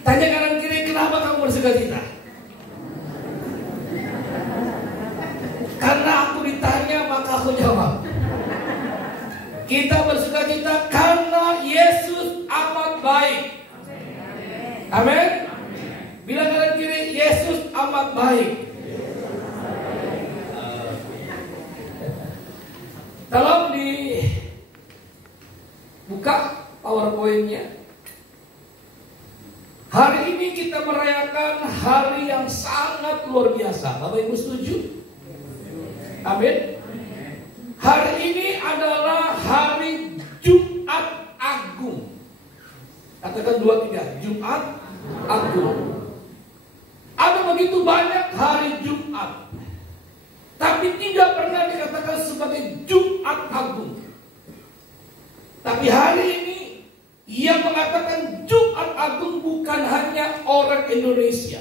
Tanya kanan kiri, kenapa kamu bersukacita? Karena aku ditanya maka aku jawab. Kita bersukacita karena Yesus amat baik. Amin. Bilang kanan kiri, Yesus amat baik. Tolong dibuka PowerPoint-nya. Hari ini kita merayakan hari yang sangat luar biasa. Bapak Ibu setuju? Amin. Hari ini adalah hari Jumat Agung. Katakan 2-3, Jumat Agung. Ada begitu banyak hari Jumat, tapi tidak pernah dikatakan sebagai Jumat Agung. Tapi hari ini ia mengatakan Jumat Agung bukan hanya orang Indonesia,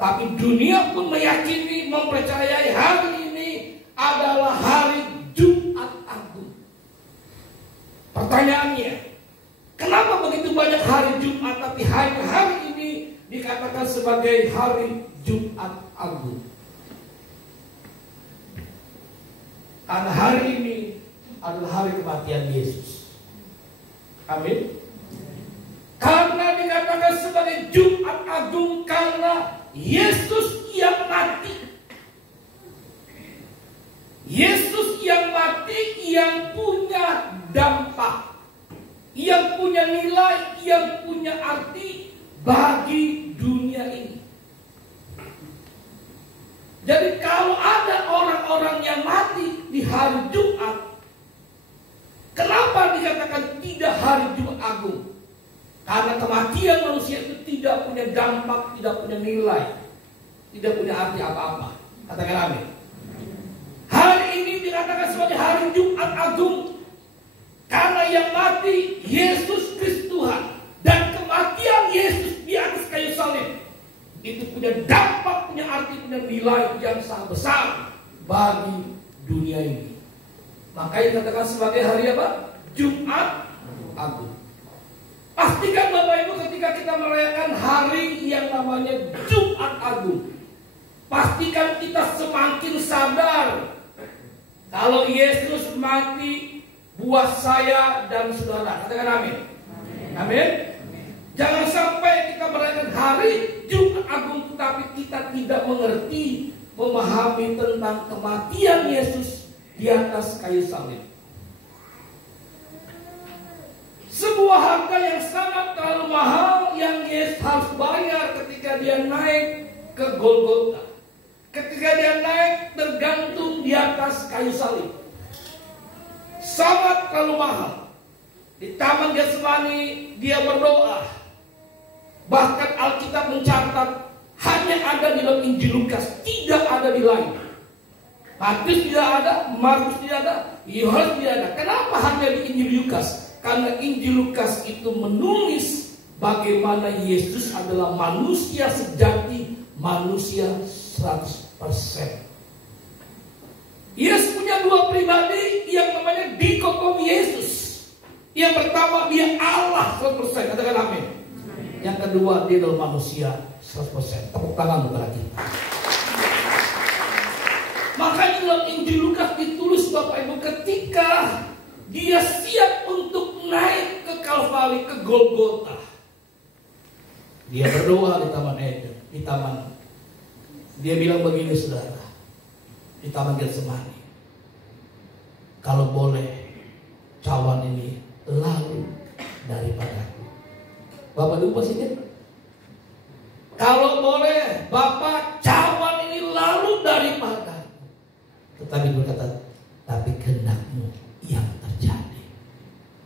tapi dunia pun meyakini, mempercayai hari ini adalah hari Jumat Agung. Pertanyaannya, kenapa begitu banyak hari Jumat tapi hari ini dikatakan sebagai hari Jumat Agung? Karena hari ini adalah hari kematian Yesus. Amin. Karena dikatakan sebagai Jumat Agung karena Yesus yang mati. Yesus yang mati yang punya dampak, yang punya nilai, yang punya arti bagi dunia ini. Jadi kalau ada orang-orang yang mati di hari Jumat, kenapa dikatakan tidak hari Jumat Agung? Karena kematian manusia itu tidak punya dampak, tidak punya nilai, tidak punya arti apa-apa. Katakan amin. Hari ini dikatakan sebagai hari Jumat Agung karena yang mati Yesus Kristus Tuhan, dan kematian Yesus di atas kayu salib itu punya dampak, punya arti, punya nilai yang sangat besar bagi dunia ini. Makanya dikatakan sebagai hari apa? Jumat Agung. Pastikan Bapak Ibu ketika kita merayakan hari yang namanya Jumat Agung, pastikan kita semakin sadar kalau Yesus mati buat saya dan saudara. Katakan amin. Amin. Jangan sampai kita merayakan hari Jumat Agung tetapi kita tidak mengerti, memahami tentang kematian Yesus di atas kayu salib. Sebuah harga yang sangat terlalu mahal yang Yesus harus bayar ketika dia naik ke Golgota. Ketika dia naik tergantung di atas kayu salib. Sangat terlalu mahal. Di Taman Getsemani dia berdoa. Bahkan Alkitab mencatat hanya ada di dalam Injil Lukas, tidak ada di lain. Matius tidak ada, Markus tidak ada, Yohanes tidak ada. Kenapa hanya di Injil Lukas? Karena Injil Lukas itu menulis bagaimana Yesus adalah manusia sejati, manusia 100%. Yesus punya dua pribadi yang namanya dikotomi Yesus. Yang pertama dia Allah 100%, katakan amin. Yang kedua dia adalah manusia 100%. Tepuk tangan kepada kita. Makanya dalam Injil Lukas ditulis Bapak Ibu ketika dia siap untuk naik ke Kalvari, ke Golgota. Dia berdoa di Taman Eden, di taman. Dia bilang begini saudara, di Taman Getsemani, kalau boleh cawan ini lalu daripadaku. Bapak Ibu masih ingat? Kalau boleh Bapak cawan ini lalu daripadaku. Tetapi berkata, tapi kehendakmu yang terjadi.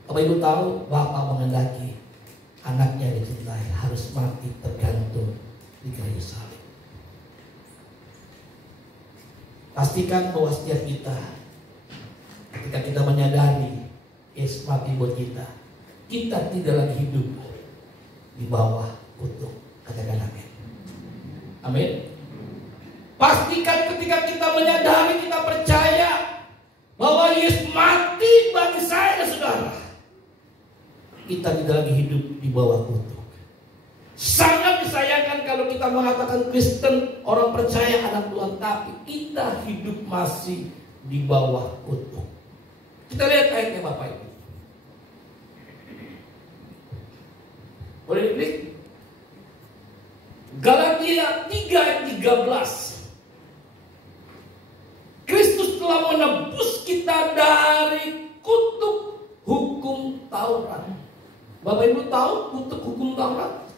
Bapak Ibu tahu Bapak menghendaki anaknya dicintai harus mati tergantung di kayu salib. Pastikan bahwa setiap kita ketika kita menyadari Yesus mati buat kita, kita tidak lagi hidup di bawah kutuk. Katakan amin. Amin. Pastikan ketika kita menyadari, kita percaya bahwa Yesus mati bagi saya dan saudara, kita tidak lagi hidup di bawah kutuk. Sangat disayangkan kalau kita mengatakan Kristen, orang percaya anak Tuhan, tapi kita hidup masih di bawah kutuk. Kita lihat ayatnya Bapak Ibu. Boleh diklik? Galatia 3 ayat 13. Kristus telah menebus kita dari kutuk hukum Taurat. Bapak Ibu tahu kutuk hukum Taurat?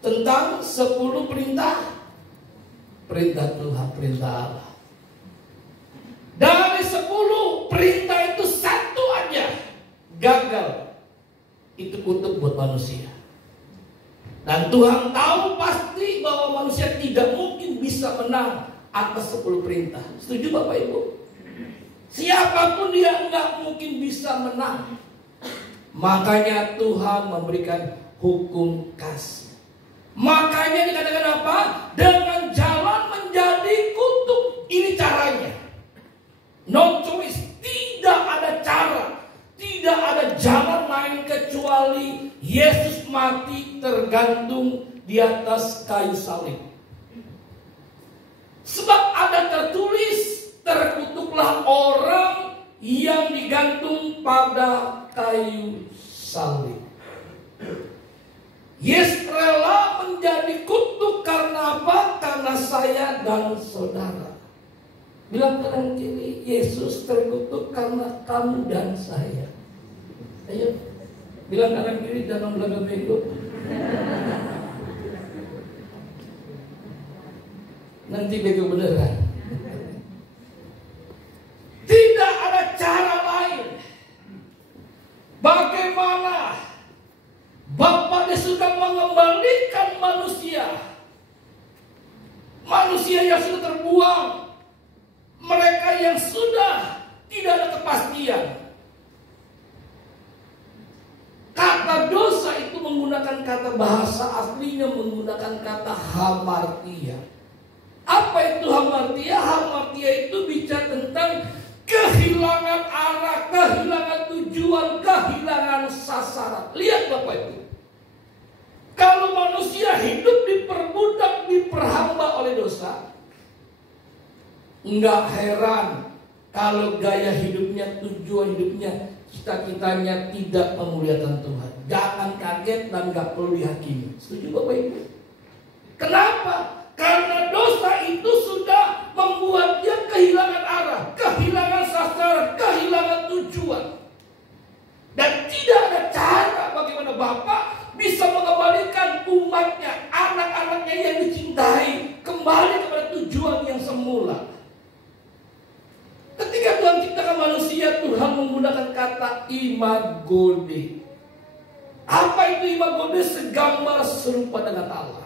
Tentang 10 perintah Tuhan, perintah Allah. Dari 10 perintah itu satu aja gagal. Itu kutuk buat manusia. Dan Tuhan tahu pasti bahwa manusia tidak mungkin bisa menang atas 10 perintah. Setuju Bapak Ibu? Siapapun dia nggak mungkin bisa menang. Makanya Tuhan memberikan hukum kasih. Makanya dikatakan apa? Dengan jalan menjadi kutuk. Ini caranya. No choice. Tidak ada cara. Tidak ada jalan lain kecuali Yesus mati tergantung di atas kayu salib. Sebab ada tertulis, terkutuklah orang yang digantung pada kayu salib. Yesus rela menjadi kutuk karena apa? Karena saya dan saudara. Bilang kanan kiri, Yesus terkutuk karena kamu dan saya. Ayo, bilang kanan kiri, jangan belakang bego. Nanti bego beneran. Tidak ada cara lain. Bagaimana Bapa di surga mengembalikan manusia yang sudah terbuang, mereka yang sudah tidak ada kepastian. Kata dosa itu menggunakan kata bahasa aslinya, menggunakan kata hamartia. Apa itu hamartia? Hamartia itu bicara tentang kehilangan arah, kehilangan tujuan, kehilangan sasaran. Lihat Bapak Ibu, kalau manusia hidup diperbudak, diperhamba oleh dosa, enggak heran kalau gaya hidupnya, tujuan hidupnya, cita-citanya tidak memuliakan Tuhan. Jangan kaget dan enggak perlu dihakimi. Setuju Bapak Ibu? Kenapa? Karena dosa itu sudah membuat dia kehilangan arah, kehilangan sasaran, kehilangan tujuan. Dan tidak ada cara bagaimana Bapa bisa mengembalikan umatnya, anak-anaknya yang dicintai, kembali kepada tujuan yang semula. Ketika Tuhan ciptakan manusia, Tuhan menggunakan kata imago Dei. Apa itu imago Dei? Segambar serupa dengan Allah.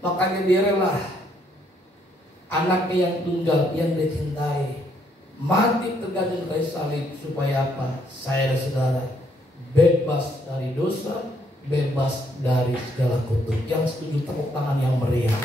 Makanya dia rela anaknya yang tunggal, yang dicintai, mati tergantung kayu salib. Supaya apa? Saya dan saudara bebas dari dosa, bebas dari segala kutuk. Yang setuju tepuk tangan yang meriah.